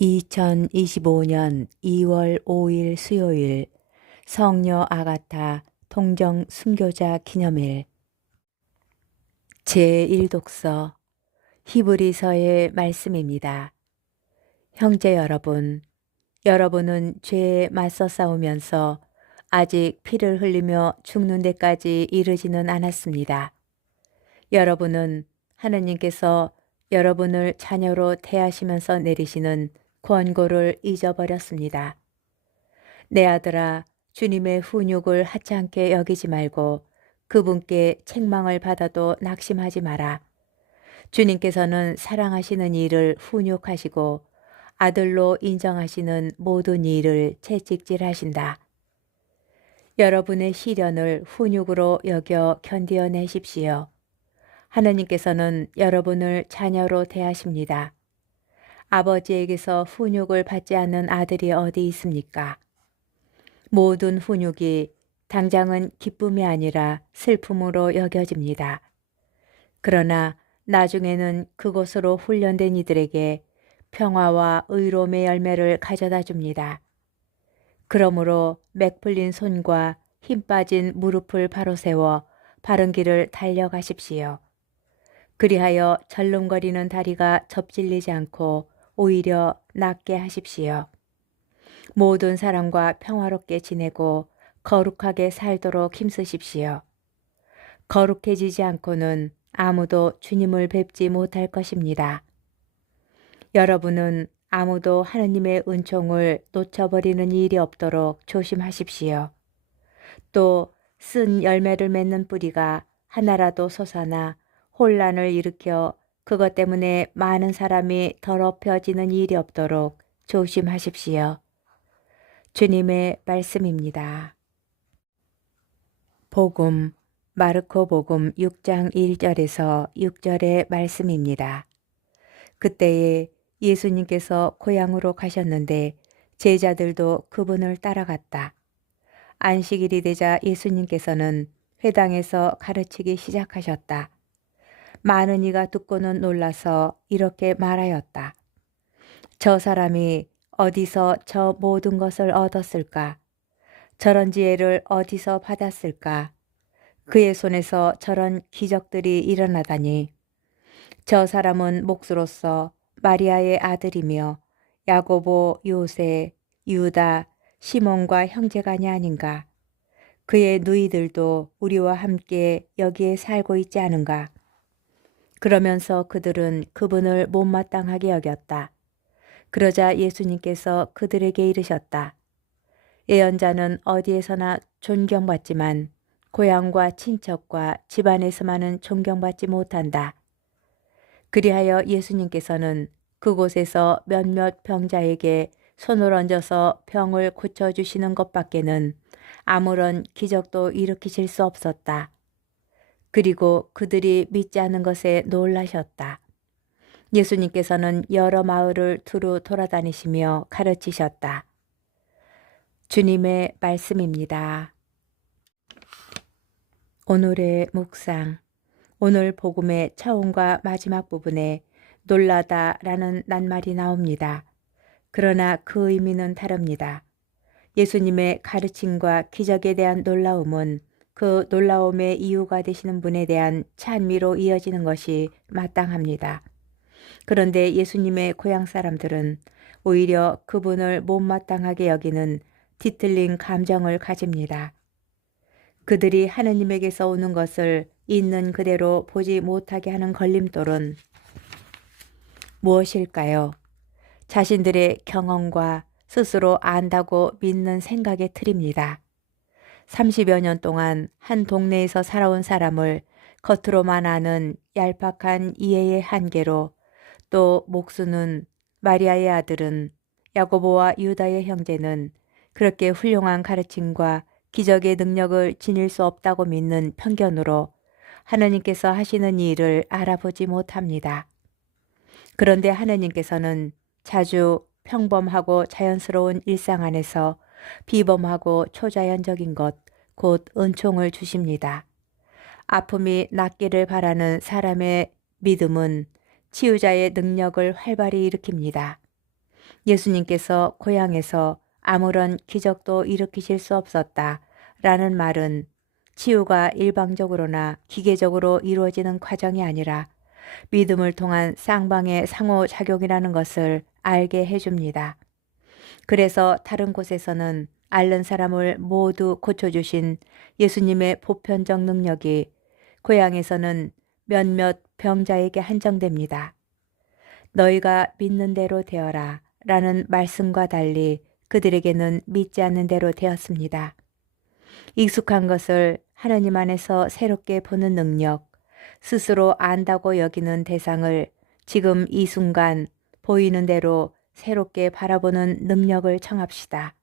2025년 2월 5일 수요일 성녀 아가타 동정 순교자 기념일 제1독서 히브리서의 말씀입니다. 형제 여러분, 여러분은 죄에 맞서 싸우면서 아직 피를 흘리며 죽는 데까지 이르지는 않았습니다. 여러분은 하느님께서 여러분을 자녀로 대하시면서 내리시는 권고를 잊어버렸습니다. 내 아들아, 주님의 훈육을 하찮게 여기지 말고 그분께 책망을 받아도 낙심하지 마라. 주님께서는 사랑하시는 이를 훈육하시고 아들로 인정하시는 모든 이를 채찍질하신다. 여러분의 시련을 훈육으로 여겨 견디어내십시오. 하느님께서는 여러분을 자녀로 대하십니다. 아버지에게서 훈육을 받지 않는 아들이 어디 있습니까? 모든 훈육이 당장은 기쁨이 아니라 슬픔으로 여겨집니다. 그러나 나중에는 그곳으로 훈련된 이들에게 평화와 의로움의 열매를 가져다 줍니다. 그러므로 맥 풀린 손과 힘 빠진 무릎을 바로 세워 바른 길을 달려가십시오. 그리하여 절름거리는 다리가 접질리지 않고 오히려 낫게 하십시오. 모든 사람과 평화롭게 지내고 거룩하게 살도록 힘쓰십시오. 거룩해지지 않고는 아무도 주님을 뵙지 못할 것입니다. 여러분은 아무도 하느님의 은총을 놓쳐버리는 일이 없도록 조심하십시오. 또 쓴 열매를 맺는 뿌리가 하나라도 솟아나 혼란을 일으켜 그것 때문에 많은 사람이 더럽혀지는 일이 없도록 조심하십시오. 주님의 말씀입니다. 복음, 마르코 복음 6장 1절에서 6절의 말씀입니다. 그때에 예수님께서 고향으로 가셨는데 제자들도 그분을 따라갔다. 안식일이 되자 예수님께서는 회당에서 가르치기 시작하셨다. 많은 이가 듣고는 놀라서 이렇게 말하였다. 저 사람이 어디서 저 모든 것을 얻었을까? 저런 지혜를 어디서 받았을까? 그의 손에서 저런 기적들이 일어나다니. 저 사람은 목수로서 마리아의 아들이며 야고보, 요세, 유다, 시몬과 형제간이 아닌가? 그의 누이들도 우리와 함께 여기에 살고 있지 않은가? 그러면서 그들은 그분을 못마땅하게 여겼다. 그러자 예수님께서 그들에게 이르셨다. 예언자는 어디에서나 존경받지만 고향과 친척과 집안에서만은 존경받지 못한다. 그리하여 예수님께서는 그곳에서 몇몇 병자에게 손을 얹어서 병을 고쳐주시는 것밖에는 아무런 기적도 일으키실 수 없었다. 그리고 그들이 믿지 않는 것에 놀라셨다. 예수님께서는 여러 마을을 두루 돌아다니시며 가르치셨다. 주님의 말씀입니다. 오늘의 묵상. 오늘 복음의 처음과 마지막 부분에 놀라다라는 낱말이 나옵니다. 그러나 그 의미는 다릅니다. 예수님의 가르침과 기적에 대한 놀라움은 그 놀라움의 이유가 되시는 분에 대한 찬미로 이어지는 것이 마땅합니다. 그런데 예수님의 고향 사람들은 오히려 그분을 못마땅하게 여기는 뒤틀린 감정을 가집니다. 그들이 하느님에게서 오는 것을 있는 그대로 보지 못하게 하는 걸림돌은 무엇일까요? 자신들의 경험과 스스로 안다고 믿는 생각의 틀입니다. 30여 년 동안 한 동네에서 살아온 사람을 겉으로만 아는 얄팍한 이해의 한계로 또 목수는 마리아의 아들은 야고보와 유다의 형제는 그렇게 훌륭한 가르침과 기적의 능력을 지닐 수 없다고 믿는 편견으로 하느님께서 하시는 일을 알아보지 못합니다. 그런데 하느님께서는 자주 평범하고 자연스러운 일상 안에서 비범하고 초자연적인 것, 곧 은총을 주십니다. 아픔이 낫기를 바라는 사람의 믿음은 치유자의 능력을 활발히 일으킵니다. 예수님께서 고향에서 아무런 기적도 일으키실 수 없었다 라는 말은 치유가 일방적으로나 기계적으로 이루어지는 과정이 아니라 믿음을 통한 쌍방의 상호작용이라는 것을 알게 해줍니다. 그래서 다른 곳에서는 앓는 사람을 모두 고쳐주신 예수님의 보편적 능력이 고향에서는 몇몇 병자에게 한정됩니다. 너희가 믿는 대로 되어라 라는 말씀과 달리 그들에게는 믿지 않는 대로 되었습니다. 익숙한 것을 하나님 안에서 새롭게 보는 능력, 스스로 안다고 여기는 대상을 지금 이 순간 보이는 대로 새롭게 바라보는 능력을 청합시다.